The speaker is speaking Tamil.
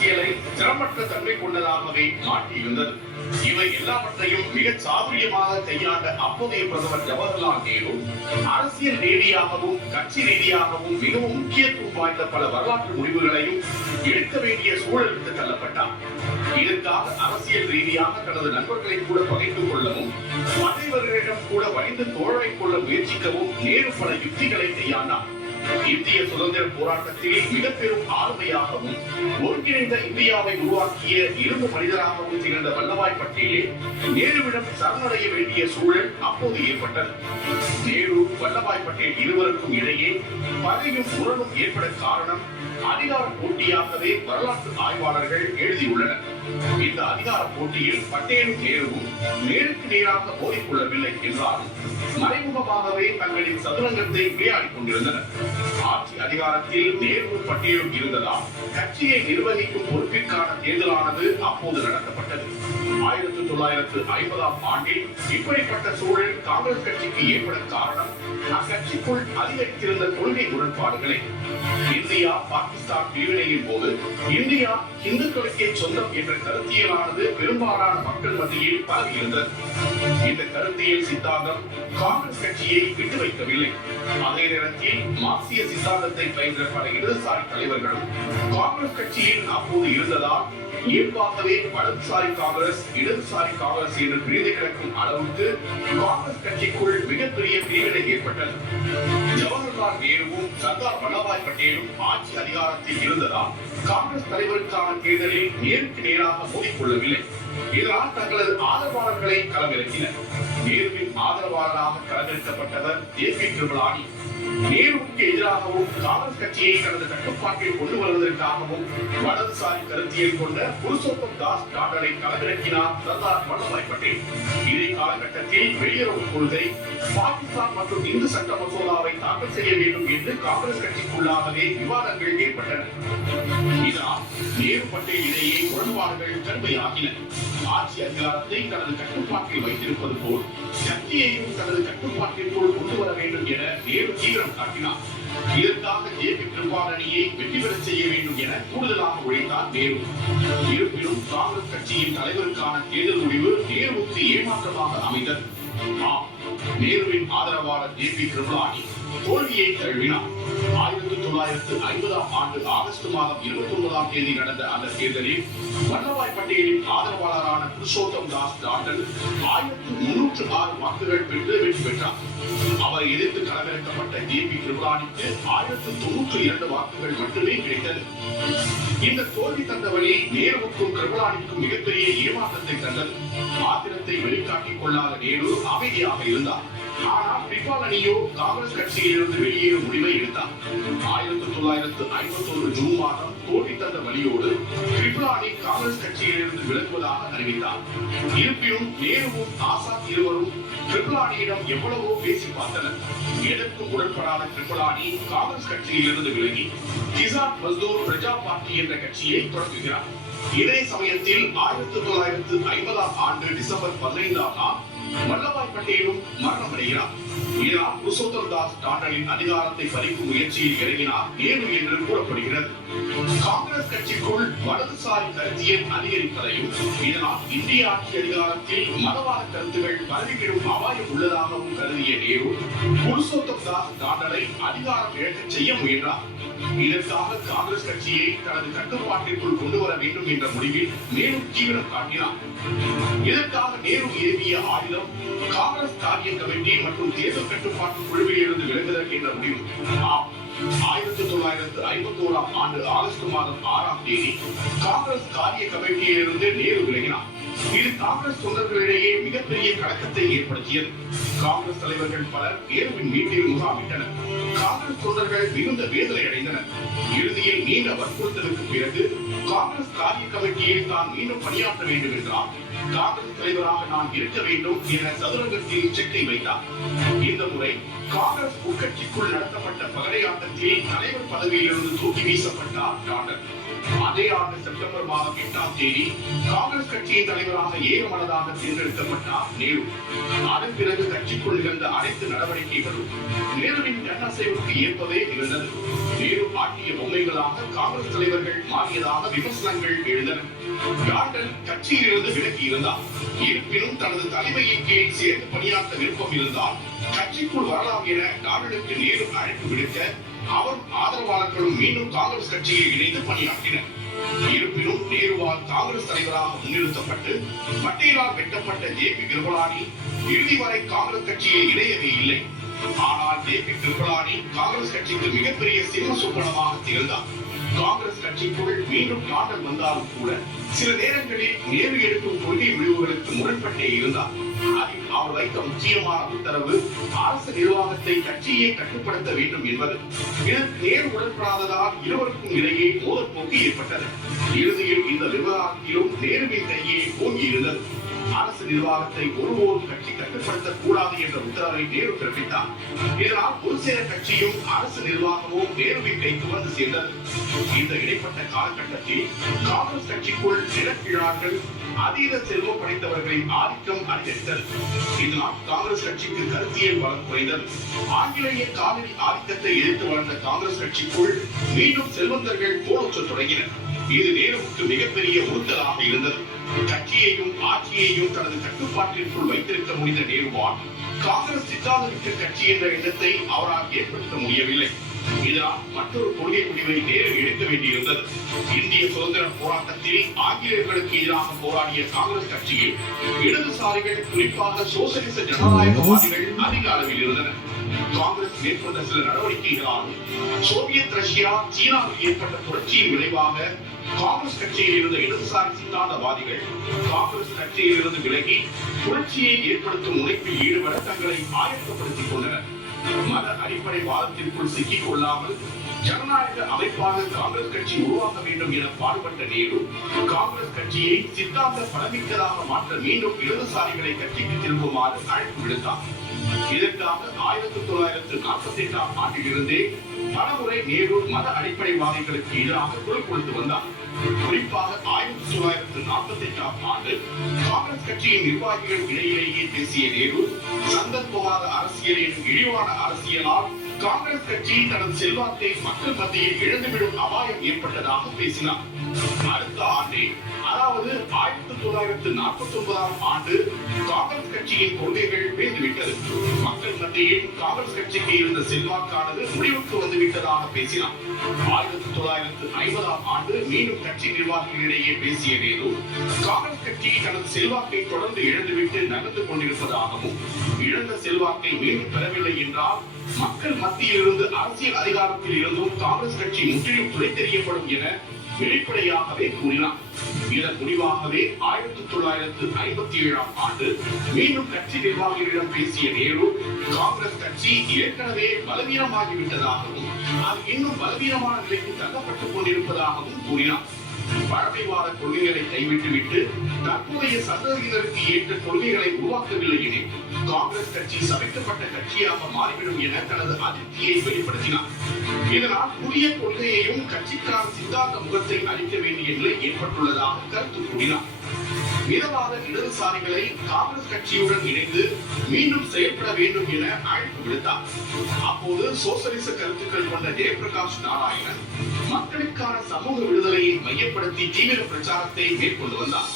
அரசியலை திறமற்ற தன்மை கொண்டதாகவே மாற்றியிருந்தது. இவை எல்லாவற்றையும் மிகச் சாதுரியமாக கையாண்ட அப்போதைய பிரதமர் ஜவஹர்லால் நேரு அரசியல் ரீதியாகவும் கட்சி ரீதியாகவும் மிகவும் முக்கியத்துவம் வாய்ந்த பல வரலாற்று முடிவுகளையும் எடுக்க வேண்டிய சூழலுக்கு தள்ளப்பட்டார். இதற்காக அரசியல் ரீதியாக தனது நண்பர்களை கூட பகைத்துக் கொள்ளவும் பகைவர்களிடம் கூட வலிந்து தோழமை கொள்ள முயற்சிக்கவும் நேரு பல யுக்திகளை கையாண்டார். இந்திய சுதந்திர போராட்டத்தில் மிக பெரும் ஆளுமையாகவும் ஒருங்கிணைந்த இந்தியாவை உருவாக்கிய இரும்பு மனிதராகவும் திகழ்ந்த வல்லபாய் பட்டேலே நேருவிடம் சரணடைய வேண்டிய சூழல் அப்போது ஏற்பட்டது. நேரு வல்லபாய் பட்டேல் இருவருக்கும் இடையே பகையும் உறவும் ஏற்பட காரணம் அதிகார போட்டியாகவே வரலாற்று ஆய்வாளர்கள் எழுதியுள்ளனர். இந்த அதிகார போட்டியில் பட்டேலும் நேருவும் நேருக்கு நேராக போரிக்கொள்ளவில்லை என்றால் மறைமுகமாகவே தங்களின் சதுரங்கத்தை விளையாடிக் கொண்டிருந்தனர். ஆட்சி அதிகாரத்தில் நேருவும் பட்டேலும் இருந்ததால் கட்சியை நிர்வகிக்கும் பொறுப்பிற்கான தேர்தலானது அப்போது நடத்தப்பட்டது. ஆயிரத்தி தொள்ளாயிரத்து ஐம்பதாம் ஆண்டில் இப்படிப்பட்ட சூழல் காங்கிரஸ் கட்சிக்கு ஏற்பட காரணம் அக்கட்சிக்குள் அதிகரித்திருந்த கொள்கை முரண்பாடுகளை இந்தியா பாகிஸ்தான் பிரிவினையின் போது இந்தியா இந்துக்களுக்கே சொந்தம் என்ற கருத்தியலானது பெரும்பாலான மக்கள் மத்தியில் பரவியிருந்தது. இந்த கருத்தியல் சித்தாந்தம் காங்கிரஸ் கட்சியை விட்டு வைக்கவில்லை. அதே நேரத்தில் மார்க்சிய சித்தாந்தத்தை பயின்ற பல இடதுசாரி தலைவர்களும் காங்கிரஸ் கட்சியில் அப்போது இருந்ததால் இயல்பாகவே வலதுசாரி காங்கிரஸ் இடதுசாரி காங்கிரஸ் என்று பிரிந்து கிடக்கும் அளவுக்கு காங்கிரஸ் கட்சிக்குள் மிகப்பெரிய பிரிவினை ஏற்பட்டது. ஜவஹர்லால் நேருவும் சர்தார் வல்லபாய் பட்டேலும் ஆட்சி அதிகாரத்தில் இருந்ததால் காங்கிரஸ் தலைவருக்கான தேர்தலில் நேருக்கு நேராக மோதிக்கொள்ளவில்லை. இதனால் தங்களது ஆதரவாளர்களை களமிறக்கினர். நேருவின் ஆதரவாளராக களமிறக்கப்பட்டவர் ஜே பி கிருபலானி நேருவுக்கு எதிராகவும் காங்கிரஸ் கட்சியை தனது கட்டுப்பாட்டில் கொண்டு வருவதற்காகவும் வலதுசாரி கருத்தியல் கொண்ட புருஷோத்தம் தாஸ் டாண்டனை களமிறக்கினார் சர்தார் வல்லபாய் பட்டேல். இதே காலகட்டத்தில் வெளியுறவு கொள்கை பாகிஸ்தான் மற்றும் இந்து சட்ட மசோதாவை தாக்கல் செய்ய வேண்டும் என்று காங்கிரஸ் கட்சிக்குள்ளாகவே விவாதங்கள் ஏற்பட்டன. இதனால் நேரு இடையே முரண்பாடுகள் கடுமையாகின ஆட்சி அதிகாரத்தை தனது கட்டுப்பாட்டில் வைத்திருப்பது போல் சக்தியையும் தனது கட்டுப்பாட்டிற்குள் கொண்டு வர வேண்டும் என நேரு தீவிரம் காட்டினார். இதற்காக ஜே பி கிருபாரணியை வெற்றி பெறச் செய்ய வேண்டும் என கூடுதலாக உழைத்தார் நேரு. இருப்பினும் காங்கிரஸ் கட்சியின் தலைவருக்கான தேர்தல் முடிவு நேருவுக்கு ஏமாற்றமாக அமைந்தது. நேருவின் ஆதரவாளர் ஜே பி கிருபலானி தோல்வியை தழுவினார். ஆயிரத்தி தொள்ளாயிரத்து ஐம்பதாம் ஆண்டு ஆகஸ்ட் மாதம் இருபத்தி ஒன்பதாம் தேதி நடந்த அந்த தேர்தலில் வல்லபாய் பட்டேலின் ஆதரவாளரான புருஷோத்தம் தாஸ் டாண்டன் ஆயிரத்தி முன்னூற்று ஆறு வாக்குகள் பெற்று வெற்றி பெற்றார். அவரை எதிர்த்து களமிறக்கப்பட்ட ஜே பி கிருபலானிக்கு ஆயிரத்தி தொன்னூற்றி இரண்டு வாக்குகள் மட்டுமே கிடைத்தது. இந்த தோல்வி தந்த வழி நேருவுக்கும் கிருபலானிக்கும் மிகப்பெரிய ஏமாற்றத்தை தந்தது. ஆத்திரத்தை வெளிக்காட்டிக் கொள்ளாத நேரு அமைதியாக இருந்தார். ஆனால் பிபாலனியோ காங்கிரஸ் கட்சியிலிருந்து வெளியேறும் முடிவை எடுத்தார். ஆயிரத்தி தொள்ளாயிரத்து ஐம்பத்தி ஒன்று ஜூன் மாதம் தோல்வி தந்த வழியோடு கிருபலானி காங்கிரஸ் கட்சியிலிருந்து விலகுவதாக அறிவித்தார். இருப்பினும் நேருவும் ஆசாத் இருவரும் கிருபலானியிடம் எவ்வளவோ பேசி பார்த்தனர். எதற்கு உடன்படாத கிருபலானி காங்கிரஸ் கட்சியிலிருந்து விலகி கிசான் மஸ்தூர் பிரஜா பார்ட்டி என்ற கட்சியை தொடங்குகிறார். இதே சமயத்தில் ஆயிரத்தி தொள்ளாயிரத்து ஐம்பதாம் ஆண்டு டிசம்பர் பதினைந்தாம் நாள் மரணமடைகிறார் புருஷோத்தம் தாஸ் டாண்டனின் அதிகாரத்தை பறிக்கும் முயற்சியில் இறங்கினார். ஏன் என்று கூறப்படுகிறது. காங்கிரஸ் கட்சிக்குள் வலதுசாரி கருத்தியல் அதிகரிப்பதையும் இதனால் இந்திய ஆட்சி அதிகாரத்தில் மதவாத கருத்துகள் பரவிவிடும் அபாயம் உள்ளதாகவும் கருதிய நேரு புருஷோத்தம் தாஸ் டாண்டனை அதிகாரம் இழக்கச் செய்ய முயன்றார். இதற்காக காங்கிரஸ் கட்சியை தனது கட்டுப்பாட்டிற்குள் கொண்டு வர வேண்டும் என்ற முடிவில் நேரு தீவிரம் காட்டினார். இதற்காக நேரு ஏவிய ஆயுதம் காங்கிரஸ் காரிய கமிட்டி மற்றும் தேர்தல் கட்டுப்பாட்டு குழுவில் இருந்து விலகுதல் என்ற முடிவு. ஆம். ஆயிரத்தி தொள்ளாயிரத்து ஐம்பத்தி ஓராம் ஆண்டு ஆகஸ்ட் மாதம் ஆறாம் தேதி காங்கிரஸ் காரிய கமிட்டியிலிருந்து நேரு விலகினார். இது காங்கிரஸ் தொண்டர்களிடையே மிகப்பெரிய கலக்கத்தை ஏற்படுத்தியது. காங்கிரஸ் தலைவர்கள் பலர் நேருவின் வீட்டில் முகாமிட்டனர். காங்கிரஸ் தொண்டர்கள் மிகுந்த வேதனை அடைந்தனர். இறுதியில் நீண்ட வற்புறுத்தலுக்கு பிறகு காங்கிரஸ் காரிய கமிட்டியில் தான் மீண்டும் பணியாற்ற வேண்டும் என்றார் காங்கிரஸ் தலைவராக நான் இருக்க வேண்டும் என சதுரங்கத்தில் செக்கை வைத்தார். இந்த முறை காங்கிரஸ் உட்கட்சிக்குள் நடத்தப்பட்ட பகடையாட்டத்தில் தலைவர் பதவியிலிருந்து தூக்கி வீசப்பட்டார் டாண்டர் அதே ஆண்டு செப்டம்பர் மாதம் எட்டாம் தேதி காங்கிரஸ் கட்சியின் தலைவராக ஏகமனதாக தேர்ந்தெடுக்கப்பட்டார் நேரு. அதன் பிறகு கட்சிக்குள் நிகழ்ந்த அனைத்து நடவடிக்கைகளும் நேருவின் தன்னசைவுக்கு ஏற்பவே நிகழ்ந்தது. நேரு ஆட்டிய பொம்மைகளாக காங்கிரஸ் தலைவர்கள் மாறியதாக விமர்சனங்கள் எழுந்தன. டாண்டன் கட்சியிலிருந்து விலகி இருந்தார் இருப்பினும் தனது தலைமையின் கீழ் சேர்ந்து பணியாற்ற விருப்பம் இருந்தால் கட்சிக்குள் வரலாம் என டாண்டனுக்கு நேரு அழைப்பு விடுக்க அவர் ஆதரவாளர்களும் மீண்டும் காங்கிரஸ் கட்சியில் இணைந்து பணியாற்றினர். இருப்பினும் நேருவால் காங்கிரஸ் தலைவராக முன்னிறுத்தப்பட்டு பட்டேலால் வெட்டப்பட்ட ஜே பி கிருபலானி இறுதி வரை காங்கிரஸ் கட்சியில் இணையவே இல்லை. ஆனால் ஜே பி கிருபலானி காங்கிரஸ் கட்சிக்கு மிகப்பெரிய சிம்ம சுப்பனமாக திகழ்ந்தார். காங்கிரஸ் கட்சிக்குள் மீண்டும் டாண்டன் வந்தாலும் கூட சில நேரங்களில் நேரு எடுக்கும் கொள்கை முடிவுகளுக்கு முரண்பட்டே இருந்தார். அதில் அவர் வைத்த முக்கியமான உத்தரவு அரசு நிர்வாகத்தை கட்சியை கட்டுப்படுத்த வேண்டும் என்பது. இதற்கு நேரு உடன்படாததால் இருவருக்கும் இடையே மோதற்போக்கு ஏற்பட்டது. இறுதியில் இந்த விவகாரத்திலும் நேருவின் கையே ஓங்கி இருந்தது நிர்வாகத்தை ஒருபோதும் கட்சி கட்டுப்படுத்தக் கூடாது என்ற உத்தரவை நேரு பிறப்பித்தார். இதனால் பொதுசேன கட்சியும் அரசு நிர்வாகமும் நேருவின் கைக்கு துவந்து சேர்ந்தது. இந்த இடைப்பட்ட காலகட்டத்தில் காங்கிரஸ் கட்சிக்குள் நிலக்கிழார்கள் அதீத செல்வம் படைத்தவர்களின் ஆதிக்கம் அதிகரித்தது. இதனால் காங்கிரஸ் கட்சிக்கு கருத்தியல் வளம் குறைந்தது. ஆங்கிலேய காவிரி ஆதிக்கத்தை எதிர்த்து வளர்ந்த காங்கிரஸ் கட்சிக்குள் மீண்டும் செல்வந்தர்கள் கோலோச்சத் தொடங்கினர். இது நேருவுக்கு மிகப்பெரிய உறுத்தலாக இருந்தது. கட்சியையும் ஆட்சியையும் தனது கட்டுப்பாட்டிற்குள் வைத்திருக்க முடிந்த நேருவால் காங்கிரஸ் சித்தாந்தமிக்க கட்சி என்ற எண்ணத்தை அவரால் ஏற்படுத்த முடியவில்லை. இதனால் மற்றொரு கொள்கை முடிவை நேரு எடுக்க வேண்டியிருந்தது. இந்திய சுதந்திர போராட்டத்தில் ஆங்கிலேயர்களுக்கு எதிராக போராடிய காங்கிரஸ் கட்சியில் இடதுசாரிகள் குறிப்பாக சோசலிச ஜனநாயகவாதிகள் அதிக அளவில் இருந்தனர் காங்கிரஸ் மேற்கொண்ட சில நடவடிக்கைகளால் சோவியத் ரஷ்யா சீனாவில் ஏற்பட்ட புரட்சியின் விளைவாக காங்கிரஸ் கட்சியில் இருந்த இடதுசாரி சித்தாந்தவாதிகள் காங்கிரஸ் கட்சியில் இருந்து விலகி புரட்சியை ஏற்படுத்தும் முனைப்பில் ஈடுபட தங்களை ஆயத்தப்படுத்திக் கொண்டனர். மத அடிப்படை வாதத்திற்குள் சிக்கிக் கொள்ளாமல் ஜனநாயக அமைப்பாக காங்கிரஸ் கட்சி உருவாக்க வேண்டும் என பாடுபட்ட நேரு காங்கிரஸ் கட்சியை சித்தாந்த பலமிக்கதாக மாற்ற மீண்டும் இடதுசாரிகளை கட்சிக்கு திரும்புமாறு அழைப்பு விடுத்தார். இதற்காக ஆயிரத்தி தொள்ளாயிரத்து நாற்பத்தி எட்டாம் ஆண்டிலிருந்தே பலமுறை நேரு மத அடிப்படைவாதிகளுக்கு எதிராக குரல் கொடுத்து வந்தார். குறிப்பாக ஆயிரத்தி தொள்ளாயிரத்து நாற்பத்தி எட்டாம் ஆண்டு காங்கிரஸ் கட்சியின் நிர்வாகிகள் இடையிலேயே பேசிய நேரு சந்தர்ப்பவாத அரசியல் இழிவான அரசியலால் காங்கிரஸ் கட்சி தனது செல்வாக்கை மக்கள் மத்தியில் இழந்துவிடும் அபாயம் ஏற்பட்டதாக பேசினார். அடுத்த ஆண்டே அதாவது ஆயிரத்தி தொள்ளாயிரத்து நாற்பத்தி ஒன்பதாம் ஆண்டு காங்கிரஸ் கட்சியின் கொள்கைகள் வீழ்ந்துவிட்டது மக்கள் மத்தியில் காங்கிரஸ் கட்சிக்கு இருந்த செல்வாக்கானது முடிவுக்கு வந்துவிட்டதாக பேசினார். ஆயிரத்தி தொள்ளாயிரத்து ஐம்பதாம் ஆண்டு மீண்டும் கட்சி நிர்வாகிகளிடையே பேசிய நேரு காங்கிரஸ் கட்சி தனது செல்வாக்கை தொடர்ந்து இழந்துவிட்டு நகர்ந்து கொண்டிருப்பதாகவும் இழந்த செல்வாக்கை மீண்டும் பெறவில்லை என்றால் மக்கள் மத்தியிலிருந்து அரசியல் அதிகாரத்தில் இருந்தும் காங்கிரஸ் கட்சி முற்றிலும் துணை தெரியப்படும் என வெளிப்படையாகவே கூறினார். இதன் முடிவாகவே ஆயிரத்தி தொள்ளாயிரத்து ஐம்பத்தி ஏழாம் ஆண்டு மீண்டும் கட்சி நிர்வாகிகளிடம் பேசிய நேரு காங்கிரஸ் கட்சி ஏற்கனவே பலவீனமாகிவிட்டதாகவும் அது இன்னும் பலவீனமான நிலைக்கு தள்ளப்பட்டுக் கொண்டிருப்பதாகவும் கூறினார். பழமைவாத கொள்கைகளை கைவிட்டுவிட்டு தற்போதைய சந்ததியினருக்கு ஏற்ற கொள்கைகளை உருவாக்கவில்லை எனில் காங்கிரஸ் கட்சி சமைக்கப்பட்ட கட்சியாக மாறிவிடும் என தனது அதிருப்தியை வெளிப்படுத்தினார். இதனால் புதிய கொள்கையையும் கட்சிக்கான சித்தாந்த முகத்தை அளிக்க வேண்டிய நிலை ஏற்பட்டுள்ளதாக கருத்து கூறினார். மிதவாத இடதுசாரிகளை காங்கிரஸ் கட்சியுடன் இணைந்து மீண்டும் செயல்பட வேண்டும் என அழைப்பு விடுத்தார். அப்போது சோசலிச கருத்துக்கள் கொண்ட ஜெயபிரகாஷ் நாராயணன் மக்களுக்கான சமூக விடுதலையை மையப்படுத்தி தீவிர பிரச்சாரத்தை மேற்கொண்டு வந்தார்.